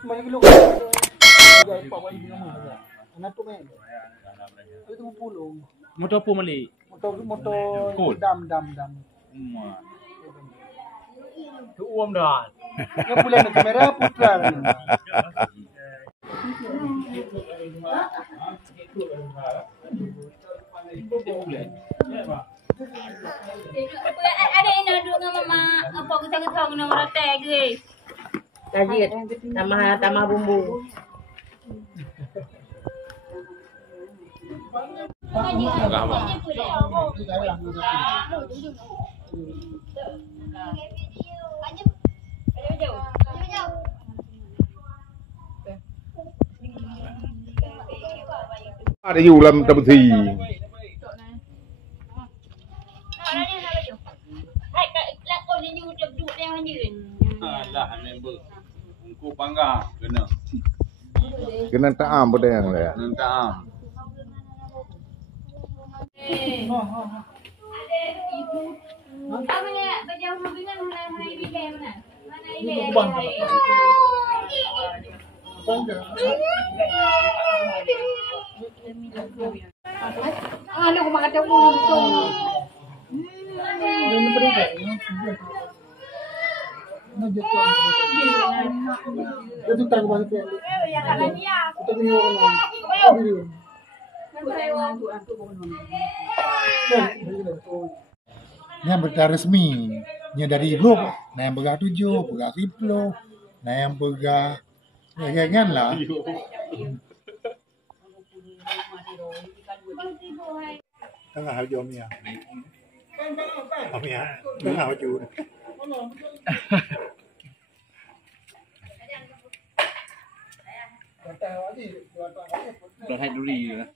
Banyak kilo kan. Guys, pawan di rumah aja. Anak tu main. Itu mau pulung. Motor apa mali? Motor Cool. dam. Tu uam dah. Yang bulan itu merah putra. Ada yang nak duduk dengan mama apa ketang-ketang nama rata guys. Tajit, tambah bumbu. Enggak apa. Ada you dalam terbesi. Alah, member. Engkau bangga kena. Kena taam pada yang dia. Nanti Apa ni? Bajau mobilan mana ile mana? Mana ile? Ano kung makataw mo dito? Itu tak banyak ya. Ya kalau dia. Kita punya orang. Nya berita resmi. Nya dari ibu. Nah yang berga 7, berga 10. Nah yang berga ya kan lah. Tengah hal jomnya. Omnya. Tengah hal Dah hai duri lah.